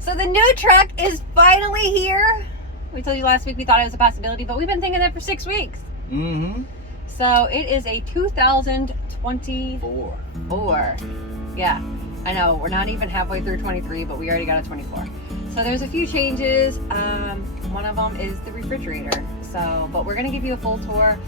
So the new truck is finally here. We told you last week we thought it was a possibility, but we've been thinking that for 6 weeks. Mm-hmm. So it is a 2024. Yeah, I know. We're not even halfway through 23, but we already got a 24. So there's a few changes. One of them is the refrigerator. But we're gonna give you a full tour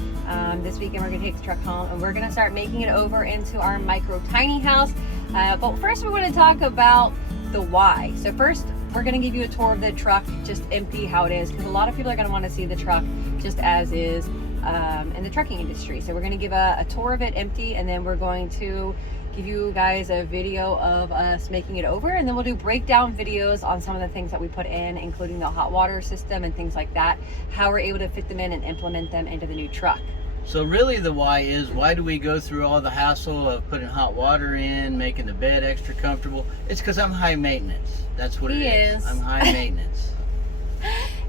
this weekend. We're gonna take the truck home and we're gonna start making it over into our micro tiny house. But first we want to talk about the why. So first we're gonna give you a tour of the truck, just empty, how it is, because a lot of people are gonna want to see the truck just as is in the trucking industry. So we're gonna give a tour of it empty, and then we're going to give you guys a video of us making it over, and then we'll do breakdown videos on some of the things that we put in, including the hot water system and things like that, how we're able to fit them in and implement them into the new truck. So really the why is, why do we go through all the hassle of putting hot water in, making the bed extra comfortable? It's because I'm high maintenance. That's what it is. I'm high maintenance.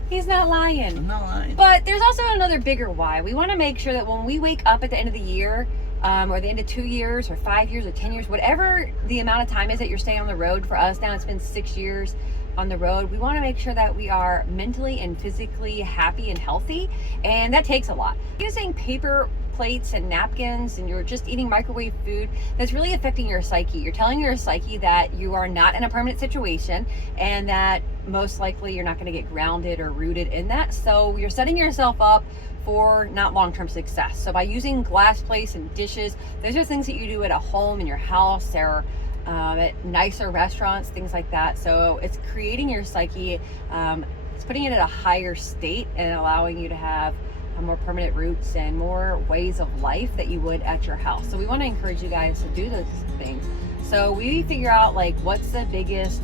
He's not lying. I'm not lying. But there's also another bigger why. We want to make sure that when we wake up at the end of the year, or the end of 2 years or 5 years or 10 years, whatever the amount of time is that you're staying on the road. For us now, it's been 6 years on the road. We want to make sure that we are mentally and physically happy and healthy, and that takes a lot. Using paper plates and napkins, and you're just eating microwave food, that's really affecting your psyche. You're telling your psyche that you are not in a permanent situation, and that most likely you're not going to get grounded or rooted in that. So you're setting yourself up for not long-term success. So by using glass plates and dishes, those are things that you do at a home, in your house, or at nicer restaurants, things like that. So it's creating your psyche, it's putting it at a higher state and allowing you to have more permanent roots and more ways of life that you would at your house. So we want to encourage you guys to do those things. So we figure out like what's the biggest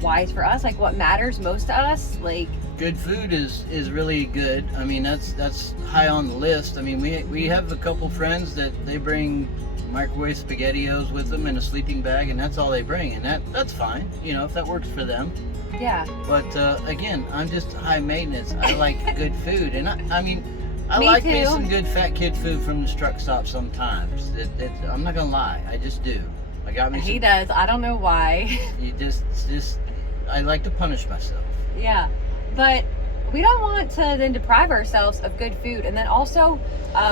whys for us, like what matters most to us. Like good food is really good. I mean, that's high on the list. I mean, we have a couple friends that they bring microwave SpaghettiOs with them in a sleeping bag, and that's all they bring, and that's fine, you know, if that works for them. Yeah. But again, I'm just high maintenance. I like good food, and I mean, I Me like too. me some good fat kid food from the truck stop sometimes. I'm not gonna lie, I just do. I got me. He does. I don't know why. You just I like to punish myself. Yeah, but we don't want to then deprive ourselves of good food. And then also,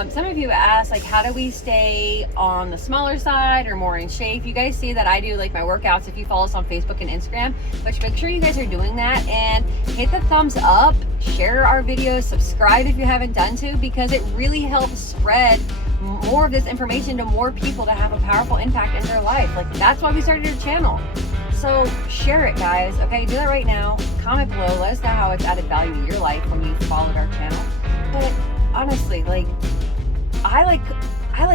some of you ask, like, how do we stay on the smaller side or more in shape? You guys see that I do like my workouts if you follow us on Facebook and Instagram, which make sure you guys are doing that, and hit the thumbs up, share our videos, subscribe if you haven't done so, because it really helps spread more of this information to more people to have a powerful impact in their life. Like, that's why we started our channel. So share it, guys. Okay, do that right now. Comment below. Let us know how it's added value to your life when you followed our channel. But honestly, like, I like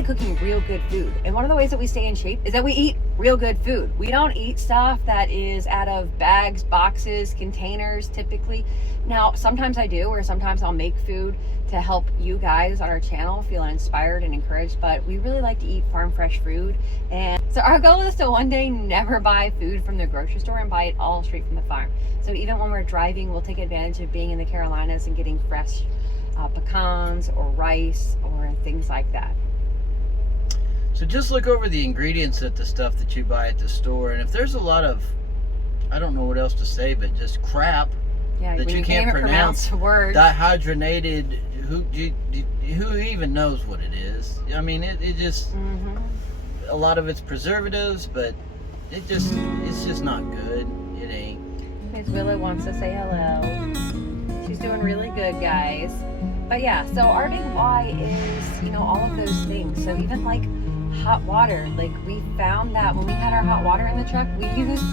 cooking real good food. And one of the ways that we stay in shape is that we eat real good food. We don't eat stuff that is out of bags, boxes, containers, typically. Now, sometimes I do, or sometimes I'll make food to help you guys on our channel feel inspired and encouraged, but we really like to eat farm fresh food. And so our goal is to one day never buy food from the grocery store and buy it all straight from the farm. So even when we're driving, we'll take advantage of being in the Carolinas and getting fresh pecans or rice or things like that. So just look over the ingredients at the stuff that you buy at the store, and if there's a lot of, I don't know what else to say, but just crap that you can't pronounce words. Dihydrogenated, who even knows what it is? I mean, it just, a lot of it's preservatives, but it's just not good. It ain't. Miss Willow wants to say hello. She's doing really good, guys. But yeah, so our big why is, you know, all of those things. So even like hot water, like we found that when we had our hot water in the truck, we used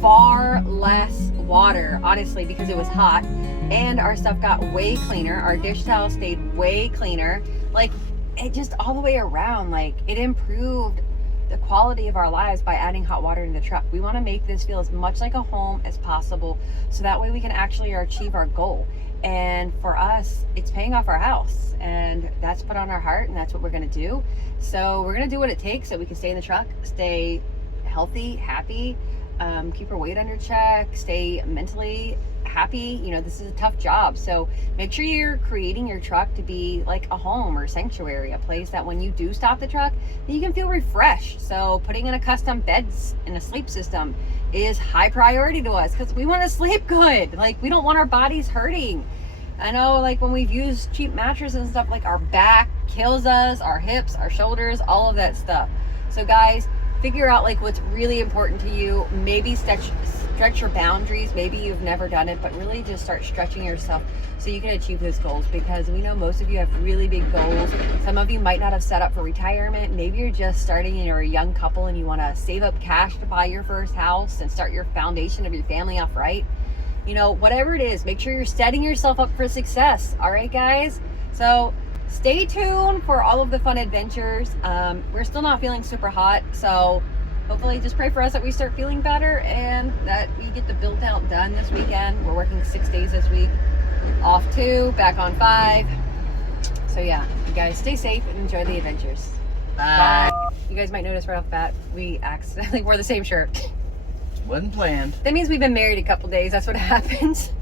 far less water, honestly, because it was hot, and our stuff got way cleaner. Our dish towel stayed way cleaner. Like, it just all the way around, like, it improved the quality of our lives by adding hot water in the truck. We want to make this feel as much like a home as possible, so that way we can actually achieve our goal. And for us, it's paying off our house, and that's put on our heart, and that's what we're going to do. So we're going to do what it takes so we can stay in the truck, stay healthy, happy, keep our weight under check, stay mentally happy. You know, this is a tough job, so make sure you're creating your truck to be like a home or sanctuary, a place that when you do stop the truck, that you can feel refreshed. So putting in a custom beds and a sleep system, is high priority to us because we want to sleep good. Like, we don't want our bodies hurting. I know, like, when we've used cheap mattresses and stuff, like, our back kills us, our hips, our shoulders, all of that stuff. So guys, figure out like what's really important to you. Maybe stretch your boundaries. Maybe you've never done it, but really just start stretching yourself so you can achieve those goals, because we know most of you have really big goals. Some of you might not have set up for retirement. Maybe you're just starting and you're a young couple and you want to save up cash to buy your first house and start your foundation of your family off right. You know, whatever it is, make sure you're setting yourself up for success. All right, guys? So stay tuned for all of the fun adventures. We're still not feeling super hot, so hopefully just pray for us that we start feeling better and that we get the build out done this weekend. We're working 6 days this week, off 2, back on 5. So yeah, you guys stay safe and enjoy the adventures. Bye. You guys might notice right off the bat, we accidentally wore the same shirt. Wasn't planned. That means we've been married a couple days. That's what happens.